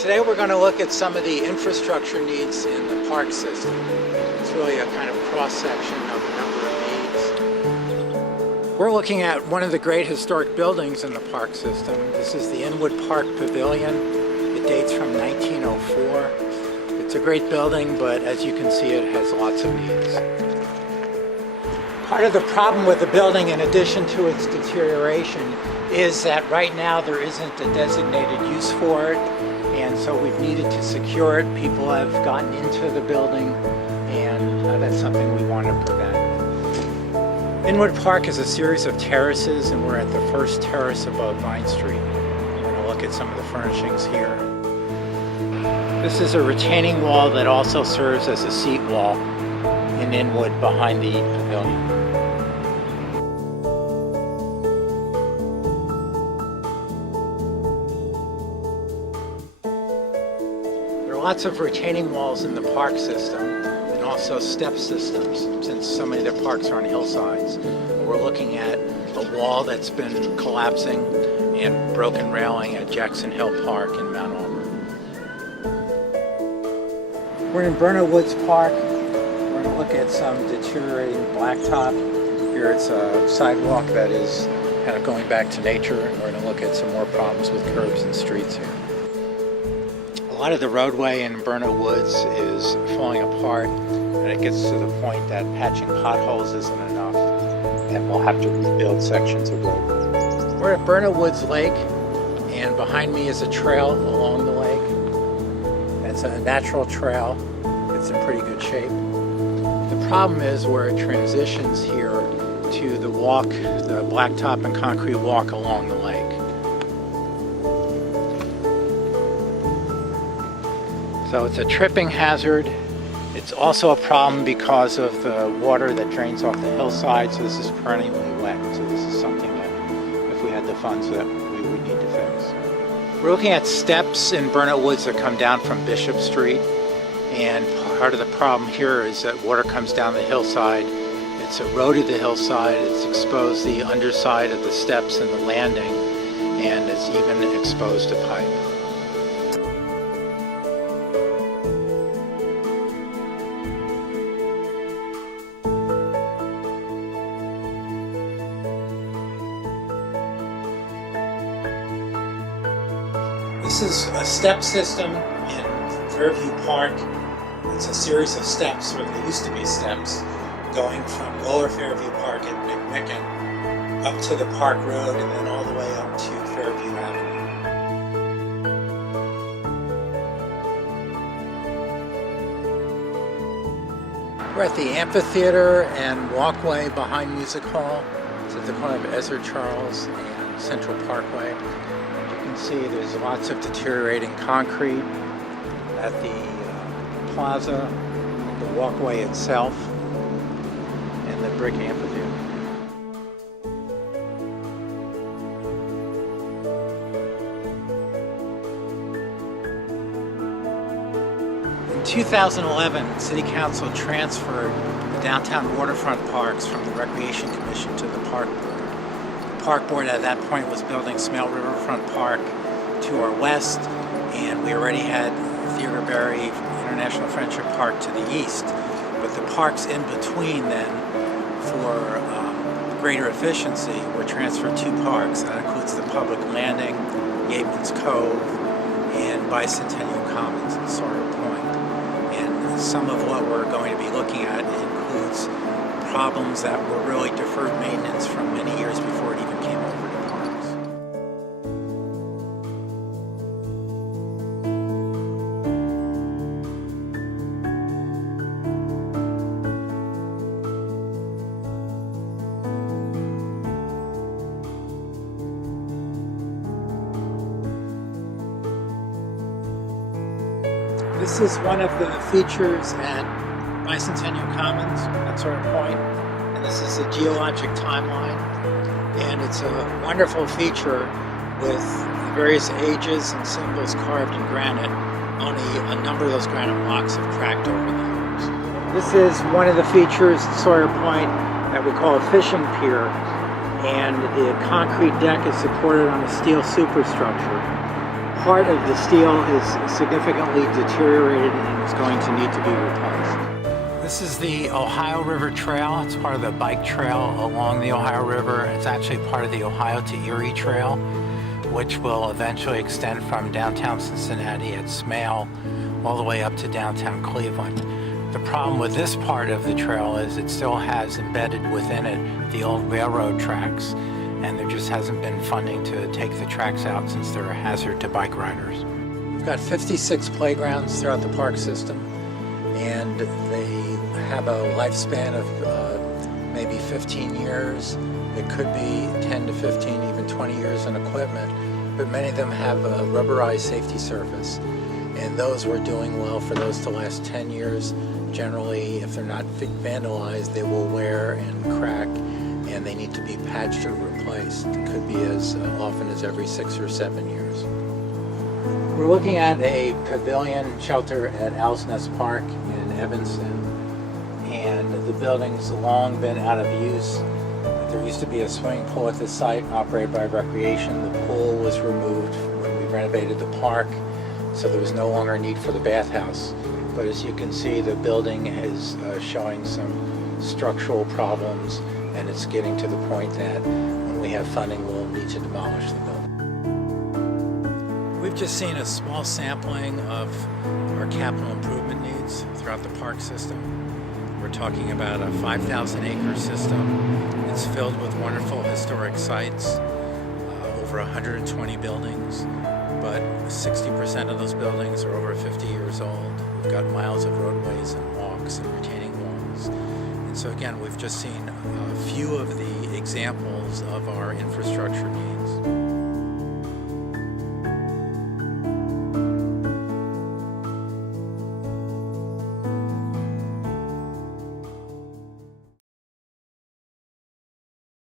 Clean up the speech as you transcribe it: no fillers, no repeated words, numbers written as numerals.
Today we're going to look at some of the infrastructure needs in the park system. It's really a kind of cross-section of a number of needs. We're looking at one of the great historic buildings in the park system. This is the Inwood Park Pavilion. It dates from 1904. It's a great building, but as you can see, it has lots of needs. Part of the problem with the building, in addition to its deterioration, is that right now there isn't a designated use for it, and so we've needed to secure it. People have gotten into the building, and that's something we want to prevent. Inwood Park is a series of terraces, and we're at the first terrace above Vine Street. We're going to look at some of the furnishings here. This is a retaining wall that also serves as a seat wall in Inwood behind the pavilion. Lots of retaining walls in the park system, and also step systems, since so many of the parks are on hillsides. We're looking at a wall that's been collapsing and broken railing at Jackson Hill Park in Mount Auburn. We're in Burno Woods Park. We're going to look at some deteriorating blacktop. Here it's a sidewalk that is kind of going back to nature. We're going to look at some more problems with curbs and streets here. A lot of the roadway in Burno Woods is falling apart, and it gets to the point that patching potholes isn't enough, and we'll have to rebuild sections of road. We're at Burno Woods Lake, and behind me is a trail along the lake. It's a natural trail. It's in pretty good shape. The problem is where it transitions here to the walk, the blacktop and concrete walk along the lake. So it's a tripping hazard. It's also a problem because of the water that drains off the hillside, so this is perennially wet. So this is something that, if we had the funds, that we would need to fix. We're looking at steps in Burno Woods that come down from Bishop Street, and part of the problem here is that water comes down the hillside. It's eroded the hillside, it's exposed the underside of the steps and the landing, and it's even exposed a pipe. This is a step system in Fairview Park. It's a series of steps, where there used to be steps, going from Lower Fairview Park at McMicken up to the Park Road and then all the way up to Fairview Avenue. We're at the amphitheater and walkway behind Music Hall. It's at the corner of Ezra Charles and Central Parkway. You can see there's lots of deteriorating concrete at the plaza, the walkway itself, and the brick amphitheater. In 2011, City Council transferred the downtown waterfront parks from the Recreation Commission to the Park Board. The Park Board at that point was building Smale Riverfront Park to our west, and we already had Theodore Berry International Friendship Park to the east. But the parks in between then, for greater efficiency, were transferred to parks. That includes the Public Landing, Yeatman's Cove, and Bicentennial Commons and Sawyer Point. And some of what we're going to be looking at includes problems that were really deferred maintenance from many years before it even came over to parks. This is one of the features at Bicentennial Commons at Sawyer Point, and this is a geologic timeline, and it's a wonderful feature with various ages and symbols carved in granite. Only a number of those granite blocks have cracked over the years. This is one of the features at Sawyer Point that we call a fishing pier, and the concrete deck is supported on a steel superstructure. part of the steel is significantly deteriorated and is going to need to be replaced. This is the Ohio River Trail. It's part of the bike trail along the Ohio River. It's actually part of the Ohio to Erie Trail, which will eventually extend from downtown Cincinnati at Smale all the way up to downtown Cleveland. The problem with this part of the trail is it still has embedded within it the old railroad tracks, and there just hasn't been funding to take the tracks out since they're a hazard to bike riders. We've got 56 playgrounds throughout the park system, and they have a lifespan of maybe 15 years. It could be 10 to 15, even 20 years in equipment, but many of them have a rubberized safety surface, and those we're doing well for those to last 10 years. Generally, if they're not vandalized, they will wear and crack, and they need to be patched or replaced. It could be as often as every 6 or 7 years. We're looking at a pavilion shelter at Owl's Nest Park in Evanston, and the building's long been out of use. There used to be a swimming pool at this site operated by Recreation. The pool was removed when we renovated the park, so there was no longer a need for the bathhouse. But as you can see, the building is showing some structural problems, and it's getting to the point that when we have funding, we'll need to demolish the building. We've just seen a small sampling of our capital improvement needs throughout the park system. We're talking about a 5,000-acre system. It's filled with wonderful historic sites, over 120 buildings, but 60% of those buildings are over 50 years old. We've got miles of roadways and walks and retaining walls. And so again, we've just seen a few of the examples of our infrastructure needs.